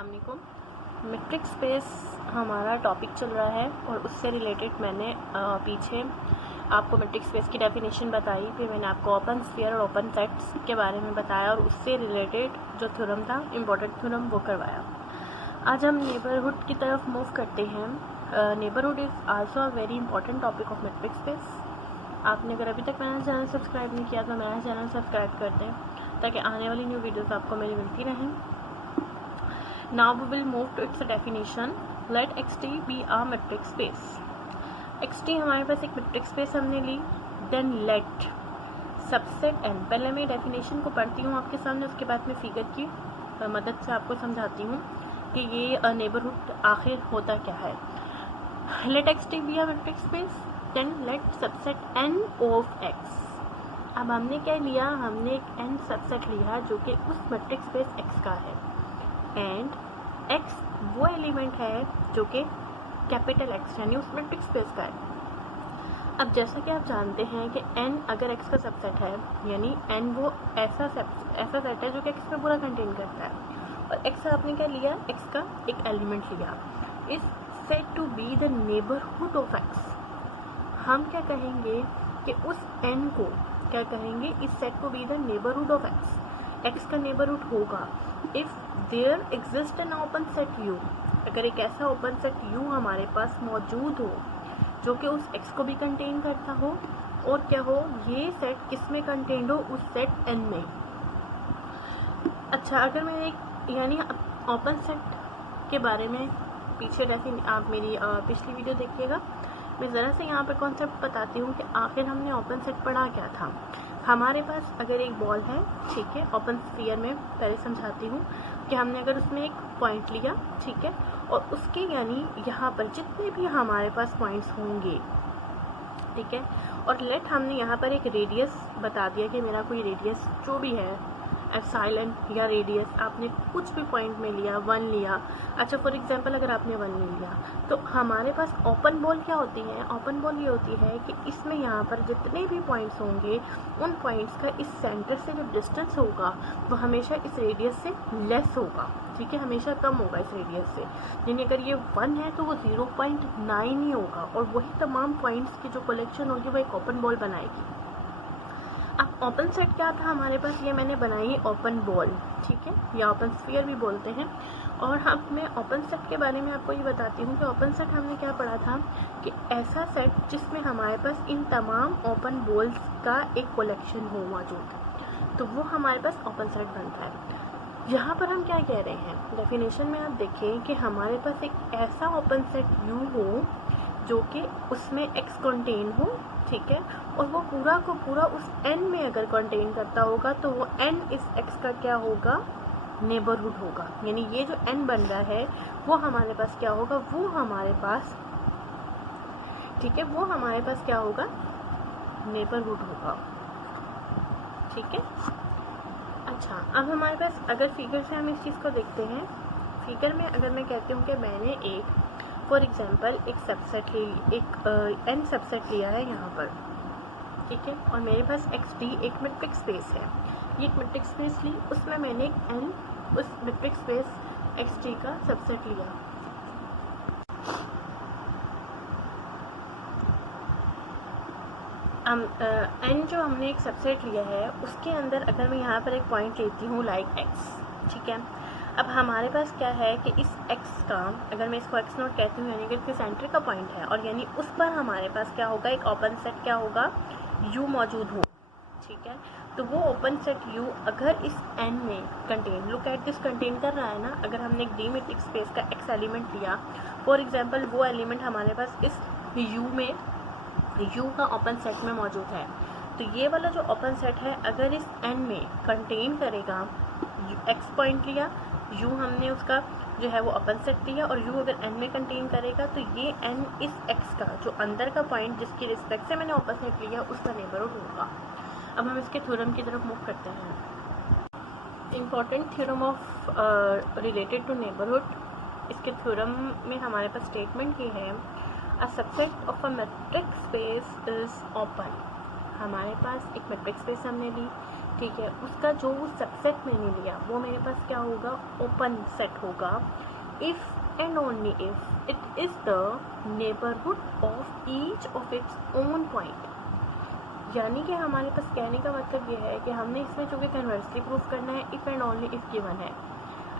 अस्सलाम वालेकुम। Matrix space हमारा टॉपिक चल रहा है और उससे रिलेटेड मैंने पीछे आपको मैट्रिक्स स्पेस की डेफिनेशन बताई, फिर मैंने आपको ओपन स्फीयर और ओपन सेट्स के बारे में बताया और उससे रिलेटेड जो थ्योरम था, इम्पोर्टेंट थ्योरम, वो करवाया। आज हम नेबरहुड की तरफ मूव करते हैं। Neighbourhood is also a very important topic of matrix space. आपने अगर अभी तक मेरा चैनल सब्सक्राइब नहीं किया तो मेरा चैनल सब्सक्राइब कर दें ताकि आने वाली न्यू वीडियोस आपको मेरी मिलती रहें। Now we will move to its definition. Let Xt be a matrix space. Xt हमारे पास एक मैट्रिक्स स्पेस हमने ली। Then let subset n। पहले मैं डेफिनेशन को पढ़ती हूँ आपके सामने, उसके बाद मैं फिगर की मदद से आपको समझाती हूँ कि ये नेबरहुड आखिर होता क्या है। Let Xt be a matrix space. Then let subset n of x. अब हमने क्या लिया, हमने एक n सबसेट लिया जो कि उस मैट्रिक्स स्पेस x का है एंड x वो एलिमेंट है जो कि कैपिटल X यानी उस मैट्रिक्स स्पेस का है। अब जैसा कि आप जानते हैं कि n अगर x का सबसेट है यानी n वो ऐसा सेट है जो कि x में पूरा कंटेन करता है, और x आपने क्या लिया, x का एक एलिमेंट लिया। Is said to be the neighbourhood of x। हम क्या कहेंगे कि उस n को क्या कहेंगे, इस सेट को B the neighbourhood of x का नेबरहुड होगा if there exist an open set u। अगर एक ऐसा ओपन सेट u हमारे पास मौजूद हो जो कि उस x को भी कंटेन करता हो, और क्या हो, ये सेट किस में कंटेन्ड हो, उस सेट n में। अच्छा, अगर मैं एक यानी ओपन सेट के बारे में पीछे आप मेरी पिछली वीडियो देखिएगा, मैं ज़रा से यहाँ पर कॉन्सेप्ट बताती हूँ कि आखिर हमने ओपन सेट पढ़ा क्या था। हमारे पास अगर एक बॉल है, ठीक है, ओपन स्फीयर में पहले समझाती हूँ कि हमने अगर उसमें एक पॉइंट लिया, ठीक है, और उसके यानी यहाँ पर जितने भी हमारे पास पॉइंट्स होंगे, ठीक है, और लेट हमने यहाँ पर एक रेडियस बता दिया कि मेरा कोई रेडियस जो भी है, एप्सिलॉन या रेडियस, आपने कुछ भी पॉइंट में लिया, 1 लिया। अच्छा, फॉर एग्जांपल अगर आपने 1 ले लिया तो हमारे पास ओपन बॉल क्या होती है, ओपन बॉल ये होती है कि इसमें यहाँ पर जितने भी पॉइंट्स होंगे उन पॉइंट्स का इस सेंटर से जो डिस्टेंस होगा वो हमेशा इस रेडियस से लेस होगा, ठीक है, हमेशा कम होगा इस रेडियस से। यानी अगर ये 1 है तो वो 0.9 ही होगा, और वही तमाम पॉइंट्स की जो कलेक्शन होगी वो एक ओपन बॉल बनाएगी। अब ओपन सेट क्या था हमारे पास, ये मैंने बनाई ओपन बॉल, ठीक है, या ओपन स्फीयर भी बोलते हैं। और अब मैं ओपन सेट के बारे में आपको ये बताती हूँ कि ओपन सेट हमने क्या पढ़ा था कि ऐसा सेट जिसमें हमारे पास इन तमाम ओपन बॉल्स का एक कलेक्शन हो मौजूद, तो वो हमारे पास ओपन सेट बनता है। यहाँ पर हम क्या कह रहे हैं, डेफिनेशन में आप देखें कि हमारे पास एक ऐसा ओपन सेट U हो जो कि उसमें x कंटेन हो, ठीक है, और वो पूरा को पूरा उस n में अगर कंटेन करता होगा तो वो n इस x का क्या होगा, नेबरहुड होगा। यानी ये जो n बन रहा है वो हमारे पास क्या होगा, वो हमारे पास, ठीक है, वो हमारे पास क्या होगा, नेबरहुड होगा, ठीक है। अच्छा, अब हमारे पास अगर फिगर से हम इस चीज़ को देखते हैं, फिगर में अगर मैं कहती हूँ कि मैंने एक फॉर एग्जांपल एक सबसेट एक n सबसेट लिया है यहाँ पर, ठीक है, और मेरे पास Xt एक मैट्रिक्स स्पेस है, ये एक मैट्रिक्स स्पेस ली, उसमें मैंने एक n उस मैट्रिक्स स्पेस Xt का सबसेट लिया। n जो हमने एक सबसेट लिया है उसके अंदर अगर मैं यहाँ पर एक पॉइंट लेती हूँ लाइक x, ठीक है, अब हमारे पास क्या है कि इस x का, अगर मैं इसको x नोट कहती हूँ यानी कि इसके सेंटर का पॉइंट है, और यानी उस पर हमारे पास क्या होगा, एक ओपन सेट क्या होगा, u मौजूद हो, ठीक है। तो वो ओपन सेट u अगर इस n में contain, look at this, contain कर रहा है ना, अगर हमने एक डी मैट्रिक्स स्पेस का x एलिमेंट लिया, फॉर एग्जांपल वो एलिमेंट हमारे पास इस u में, u का ओपन सेट में मौजूद है, तो ये वाला जो ओपन सेट है अगर इस n में कंटेन करेगा, x पॉइंट लिया, u हमने उसका जो है वो ओपन सेट लिया, और u अगर n में कंटेन करेगा तो ये n इस x का जो अंदर का पॉइंट जिसकी रिस्पेक्ट से मैंने ओपन सेट लिया उसका नेबरहुड होगा। अब हम इसके थ्योरम की तरफ मूव करते हैं। Important theorem of related to neighbourhood. इसके थ्योरम में हमारे पास स्टेटमेंट ये है, a subset of a matrix space is open. हमारे पास एक मैट्रिक्स स्पेस हमने ली, ठीक है, उसका जो सबसेट मैंने लिया वो मेरे पास क्या होगा, ओपन सेट होगा, if and only if it is the neighbourhood of each of its own point. यानी कि हमारे पास कहने का मतलब ये है कि हमने इसमें चूँकि कन्वर्सली प्रूफ करना है, if and only if given है।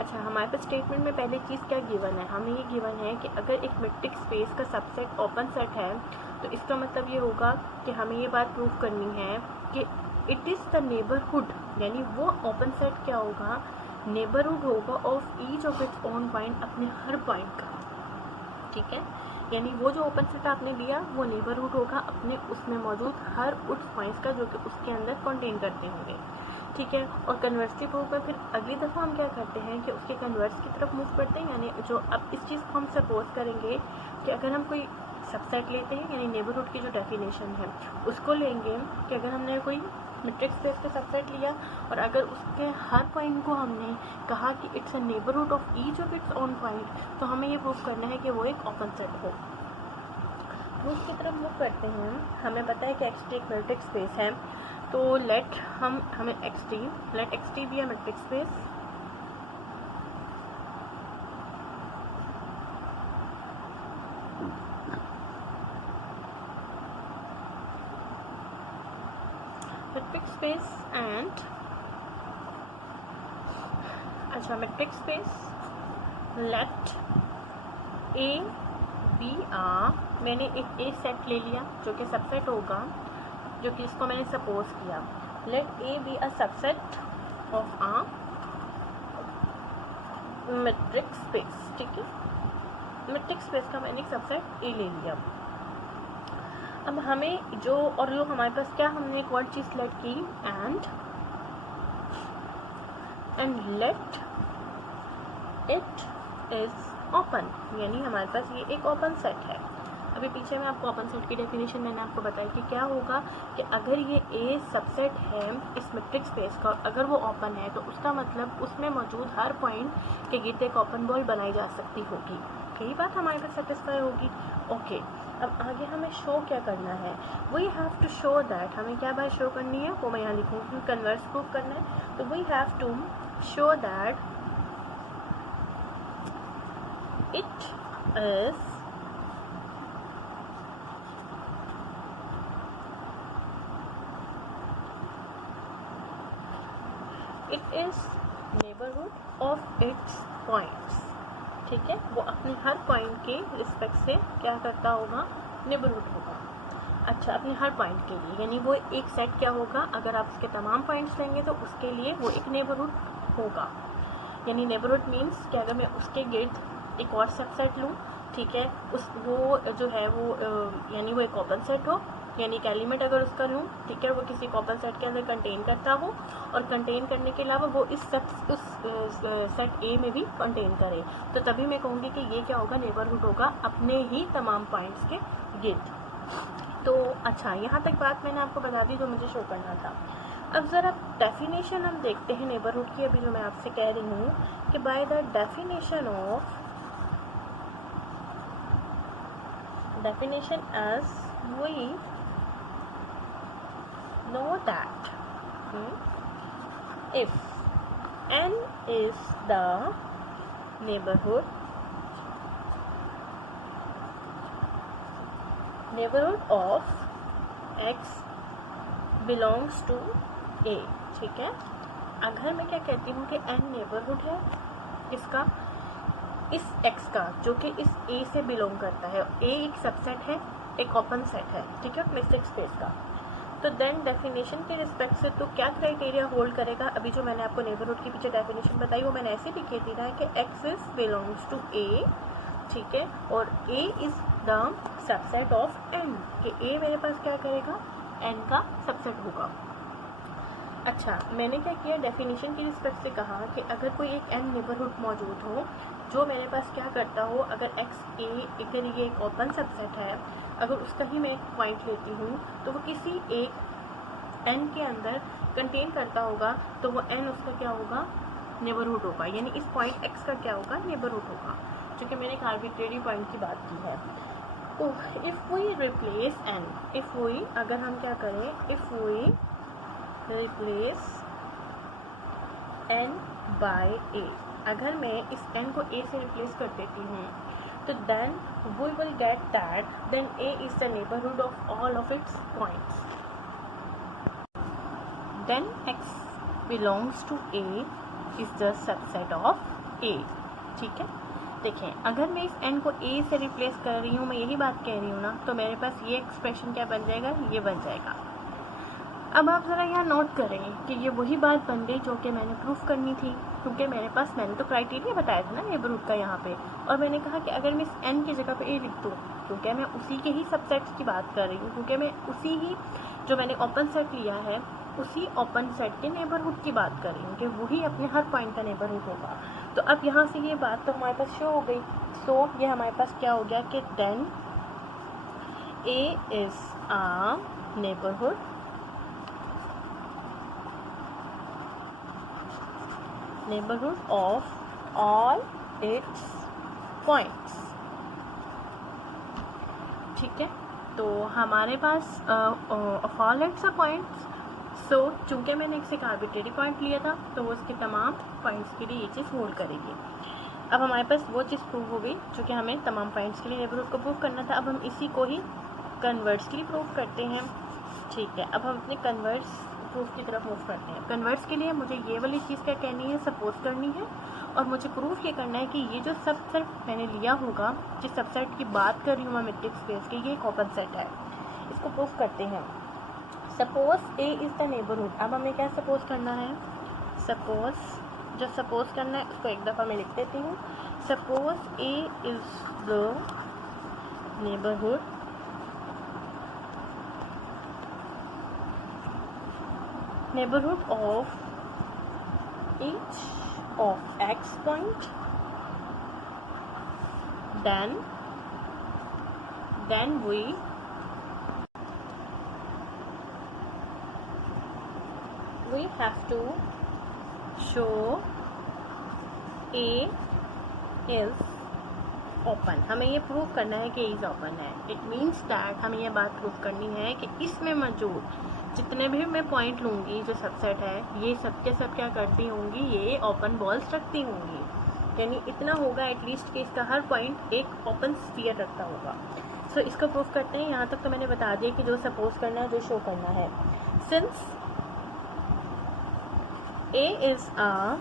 अच्छा, हमारे पास स्टेटमेंट में पहली चीज़ क्या गिवन है, हमें ये गिवन है कि अगर एक मैट्रिक्स स्पेस का सबसेट ओपन सेट है तो इसका मतलब ये होगा कि हमें ये बात प्रूफ करनी है कि इट इज़ द नेबरहुड, यानी वो ओपन सेट क्या होगा, नेबरहुड होगा of each of its own point, अपने हर पॉइंट का। ठीक है, यानी वो जो ओपन सेट आपने लिया वो नेबरहुड होगा अपने उसमें मौजूद हर उस पॉइंट्स का जो कि उसके अंदर कंटेन करते होंगे। ठीक है, और कन्वर्सली प्रूफ में फिर अगली दफ़ा हम क्या करते हैं कि उसके कन्वर्स की तरफ मूव करते हैं। यानी जो अब इस चीज़ को हम सपोज करेंगे कि अगर हम कोई सबसेट लेते हैं, यानी नेबरहुड की जो डेफिनेशन है उसको लेंगे कि अगर हमने कोई मैट्रिक्स स्पेस का सबसेट लिया और अगर उसके हर पॉइंट को हमने कहा कि it's a neighbourhood of each of its own point, तो हमें ये प्रूफ करना है कि वो एक ओपन सेट हो। प्रूफ की तरफ मूव करते हैं। हमें पता है कि एक्स टी एक मैट्रिक्स स्पेस है, तो हमें let X T be a matrix space. Matrix space and matrix space let A B मैंने एक ए सेट ले लिया जो कि सबसेट होगा, जो कि इसको मैंने सपोज किया, let A B a subset of a matrix space. ठीक है, मैट्रिक्स स्पेस का मैंने एक सबसेट ए ले लिया। अब हमें जो हमारे पास क्या, हमने एक और चीज़ सेलेक्ट की, and let it is open, यानी हमारे पास ये एक ओपन सेट है। अभी पीछे में आपको ओपन सेट की डेफिनेशन मैंने आपको बताई कि क्या होगा कि अगर ये ए सबसेट है इस मैट्रिक्स स्पेस का और अगर वो ओपन है तो उसका मतलब उसमें मौजूद हर पॉइंट के गिर्द एक ओपन बॉल बनाई जा सकती होगी। यही बात हमारे पास सेटिस्फाई होगी। ओके, अब आगे हमें शो क्या करना है, we have to show that, हमें क्या बात शो करनी है वो मैं यहाँ लिखूँगी, कन्वर्स प्रूफ करना है। तो we have to show that it is neighborhood of its points। ठीक है, वो अपने हर पॉइंट के रिस्पेक्ट से क्या करता होगा, नेबरहुड होगा। अच्छा, अपने हर पॉइंट के लिए, यानी वो एक सेट क्या होगा, अगर आप उसके तमाम पॉइंट्स लेंगे तो उसके लिए वो एक नेबरहुड होगा। यानी नेबरहुड मीन्स कि अगर मैं उसके गिर्द एक और सबसेट लूँ, ठीक है, वो जो है वो यानी वो एक ओपन सेट हो, यानी एक एलिमेंट अगर उसका लूँ, ठीक है, वो किसी ओपन सेट के अंदर कंटेन करता हो और कंटेन करने के अलावा वो उस सेट ए में भी कंटेन करे, तो तभी मैं कहूँगी कि ये क्या होगा, नेबरहुड होगा अपने ही तमाम पॉइंट्स के गिर्द। तो अच्छा, यहाँ तक बात मैंने आपको बता दी जो मुझे शो करना था। अब ज़रा डेफिनेशन हम देखते हैं नेबरहुड की, अभी जो मैं आपसे कह रही हूँ कि by the definition as we know that if n is the neighborhood of x belongs to a। ठीक है, अगर मैं क्या कहती हूँ कि n नेबरहुड है इसका, इस x का जो कि इस a से बिलोंग करता है, a एक सबसेट है, एक ओपन सेट है, ठीक है, मैट्रिक्स स्पेस का, तो देन डेफिनेशन के रिस्पेक्ट से तो क्या क्राइटेरिया होल्ड करेगा। अभी जो मैंने आपको नेबरहुड की पीछे डेफिनेशन बताई वो मैंने ऐसे लिखे थी ना कि x is belongs to a, ठीक है, और a is the subset of n, कि a मेरे पास क्या करेगा, n का सबसेट होगा। अच्छा, मैंने क्या किया, डेफिनेशन की रिस्पेक्ट से कहा कि अगर कोई एक n नेबरहुड मौजूद हो जो मेरे पास क्या करता हो, अगर x a अगर ये एक ओपन सबसेट है, अगर उसका ही मैं एक पॉइंट लेती हूँ तो वो किसी एक n के अंदर कंटेन करता होगा, तो वो n उसका क्या होगा, नेबरहुड होगा, यानी इस पॉइंट x का क्या होगा, नेबरहुड होगा, क्योंकि मैंने एक आर्बिट्रेरी पॉइंट की बात की है। तो इफ़ वी रिप्लेस n, अगर हम क्या करें, if we replace n by a, अगर मैं इस n को a से रिप्लेस कर देती हूँ तो then we will get that then a is the neighborhood of all of its points, then x belongs to a is the subset of a। ठीक है, देखें अगर मैं इस n को a से रिप्लेस कर रही हूँ, मैं यही बात कह रही हूँ ना, तो मेरे पास ये एक्सप्रेशन क्या बन जाएगा, ये बन जाएगा। अब आप ज़रा यहाँ नोट करें कि ये वही बात बन गई जो कि मैंने प्रूफ करनी थी, क्योंकि मैंने तो क्राइटेरिया बताया था ना नेबरहुड का यहाँ पे, और मैंने कहा कि अगर मैं इस n की जगह पे a लिख दूँ, क्योंकि मैं उसी के ही सबसेट्स की बात कर रही हूँ, क्योंकि मैं उसी ही जो मैंने ओपन सेट लिया है उसी ओपन सेट के नेबरहुड की बात कर रही हूँ कि वही अपने हर पॉइंट का नेबरहुड होगा। तो अब यहाँ से ये बात तो हमारे पास शो हो गई। सो ये हमारे पास क्या हो गया कि then a is a neighborhood of all its points। ठीक है, तो हमारे पास of all its points, सो चूँकि मैंने एक आर्बिट्रेरी पॉइंट लिया था तो वो उसके तमाम पॉइंट्स के लिए ये चीज़ होल्ड करेगी। अब हमारे पास वो चीज़ प्रूव हो गई जो कि हमें तमाम पॉइंट्स के लिए नेबरहुड को प्रूव करना था। अब हम इसी को ही कन्वर्सली प्रूव करते हैं। ठीक है, अब हम अपने कन्वर्स प्रूफ की तरफ मूव करते हैं। कन्वर्स के लिए मुझे ये वाली चीज़ क्या कहनी है, सपोज करनी है, और मुझे प्रूफ ये करना है कि ये जो सबसेट मैंने लिया होगा, जिस सबसेट की बात कर रही हूँ मैं मैट्रिक्स स्पेस की, ये एक ओपन सेट है। इसको प्रूफ करते हैं। Suppose a is the neighbourhood. अब हमें क्या सपोज करना है, सपोज करना है उसको एक दफ़ा मैं लिख देती हूँ। Suppose a is the neighbourhood of each of x point, then we have to show a is open। हमें ये प्रूव करना है कि a is open है। इट मीन्स दैट हमें ये बात प्रूव करनी है कि इसमें मौजूद जितने भी मैं पॉइंट लूँगी जो सबसेट है, ये सब के सब क्या करती होंगी, ये ओपन बॉल्स रखती होंगी। यानी इतना होगा एटलीस्ट कि इसका हर पॉइंट एक ओपन स्फीयर रखता होगा। सो इसको प्रूव करते हैं। यहाँ तक तो मैंने बता दिया कि जो सपोज करना है, जो शो करना है। Since A is a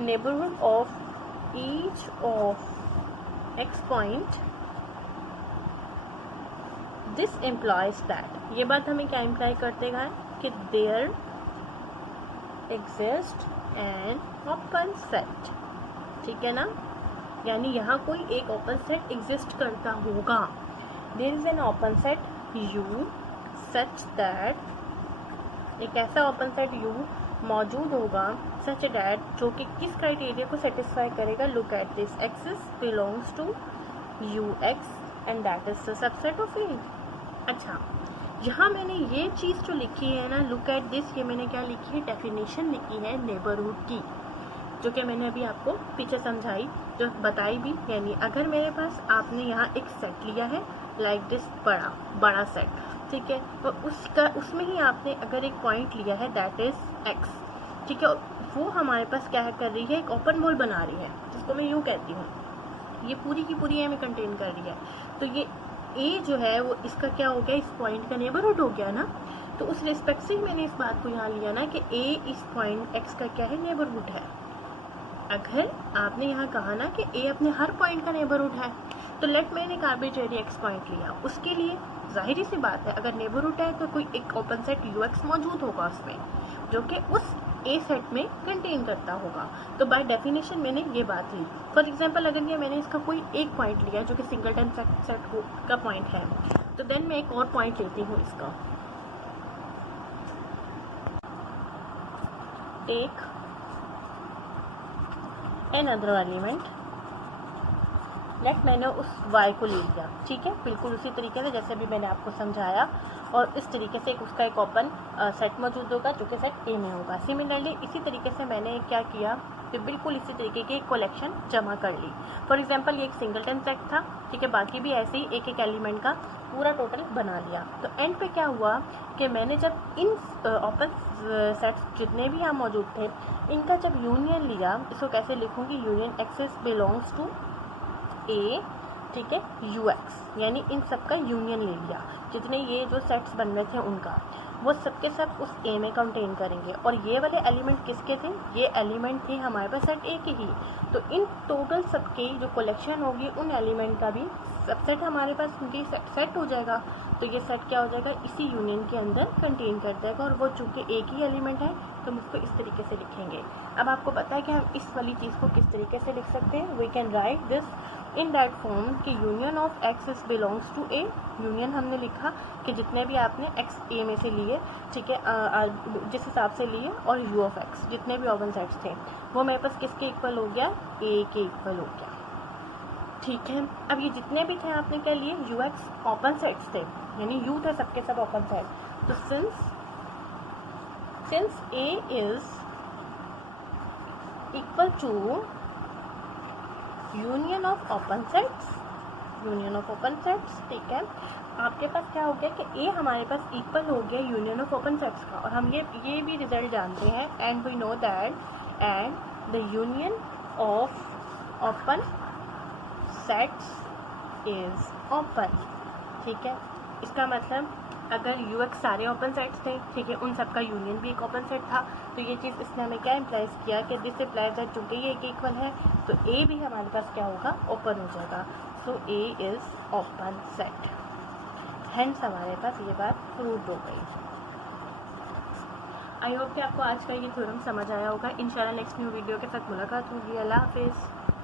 neighborhood of each of x point, this implies that, ये बात हमें क्या इम्प्लाई करते हैं कि there exists an open set। ठीक है ना, यानी यहाँ कोई एक ओपन सेट एग्जिस्ट करता होगा। There is an open set U such that, एक ऐसा ओपन सेट U मौजूद होगा such that, जो कि किस क्राइटेरिया को सेटिस्फाई करेगा, look at this, x belongs to ux and that is the subset of A। अच्छा, यहाँ मैंने ये चीज़ जो लिखी है ना, look at this, ये मैंने क्या लिखी है, डेफिनेशन लिखी है नेबरहुड की, जो कि मैंने अभी आपको पीछे समझाई, जो बताई भी। यानी अगर मेरे पास आपने यहाँ एक सेट लिया है लाइक दिस, बड़ा सेट, ठीक है, तो उसमें ही आपने अगर एक पॉइंट लिया है दैट इज x, ठीक है, वो हमारे पास क्या कर रही है, एक ओपन बॉल बना रही है, जिसको मैं यूँ कहती हूँ। ये पूरी की पूरी ए में कंटेन कर रही है, तो ये a जो है वो इसका क्या हो गया, इस पॉइंट का नेबरहुड हो गया ना। तो उस रिस्पेक्ट से मैंने इस बात को यहाँ लिया ना कि a इस पॉइंट x का क्या है, नेबरहुड है। अगर आपने यहाँ कहा ना कि a अपने हर पॉइंट का नेबरहुड है, तो लेट मैंने एक आर्बिट्रेरी x पॉइंट लिया, उसके लिए जाहिर सी बात है अगर नेबरहुड है तो कोई एक ओपन सेट ux मौजूद होगा उसमें, जो कि उस a सेट में कंटेन करता होगा। तो बाय डेफिनेशन मैंने ये बात ली। फॉर एग्जांपल अगर ये मैंने इसका कोई एक पॉइंट लिया जो कि सिंगलटन सेट का पॉइंट है, तो देन मैं एक और पॉइंट लेती हूँ इसका, टेक another एलिमेंट, लेट मैंने उस y को ले लिया, ठीक है, बिल्कुल उसी तरीके से जैसे भी मैंने आपको समझाया, और इस तरीके से उसका एक ओपन सेट मौजूद होगा जो कि सेट A में होगा। सिमिलरली इसी तरीके से मैंने क्या किया कि बिल्कुल इसी तरीके की एक कलेक्शन जमा कर ली। फॉर एग्जांपल ये एक सिंगलटन सेट था, ठीक है, बाकी भी ऐसे ही एक एक एलिमेंट का पूरा टोटल बना लिया। तो एंड पे क्या हुआ कि मैंने जब इन ओपन सेट्स जितने भी यहाँ मौजूद थे इनका जब यूनियन लिया, इसको कैसे लिखूँगी, यूनियन एक्सेस बिलोंग्स टू ए, ठीक है, यू एक्स, यानी इन सब का यूनियन ले लिया, जितने ये जो सेट्स बन रहे थे उनका, वो सब के सब उस ए में कंटेन करेंगे। और ये वाले एलिमेंट किसके थे, ये एलिमेंट थे हमारे पास सेट ए के ही। तो इन टोटल सबके जो कलेक्शन होगी उन एलिमेंट का भी सबसेट हमारे पास उनकी सेट हो जाएगा। तो ये सेट क्या हो जाएगा, इसी यूनियन के अंदर कंटेन कर जाएगा। और वो चूँकि एक ही एलिमेंट है तो हम उसको इस तरीके से लिखेंगे। अब आपको पता है कि हम इस वाली चीज़ को किस तरीके से लिख सकते हैं। We can write this in that form कि union of x is belongs to A. Union हमने लिखा कि जितने भी आपने एक्स ए में से लिए, ठीक है, जिस हिसाब से लिए, और यू ऑफ एक्स जितने भी ओपन सेट्स थे वो मेरे पास किसके इक्वल हो गया, ए के इक्वल हो गया, ठीक है। अब ये जितने भी थे आपने क्या लिए, यू एक्स ओपन सेट्स थे, यानी यू थे सबके सब ओपन सेट। तो since A is equal to union of open sets, union of open sets, ठीक है, आपके पास क्या हो गया कि ए हमारे पास इक्वल हो गया यूनियन ऑफ ओपन सेट्स का। और हम ये भी रिजल्ट जानते हैं, and we know that and the union of open sets is open, ठीक है। इसका मतलब अगर यू एक्स सारे ओपन सेट्स थे, ठीक है, उन सब का यूनियन भी एक ओपन सेट था, तो ये चीज़ इसने हमें क्या इम्प्लाइज किया कि दिस इम्प्लाइज दैट चूँकि ये एक इक्वल है तो ए भी हमारे पास क्या होगा, ओपन हो जाएगा। सो A is open set, hence हमारे पास ये बात प्रूव हो गई। आई होप कि आपको आज का ये थ्योरम समझ आया होगा। इंशाल्लाह नेक्स्ट न्यू वीडियो के साथ मुलाकात होगी। अल्लाह हाफिज़।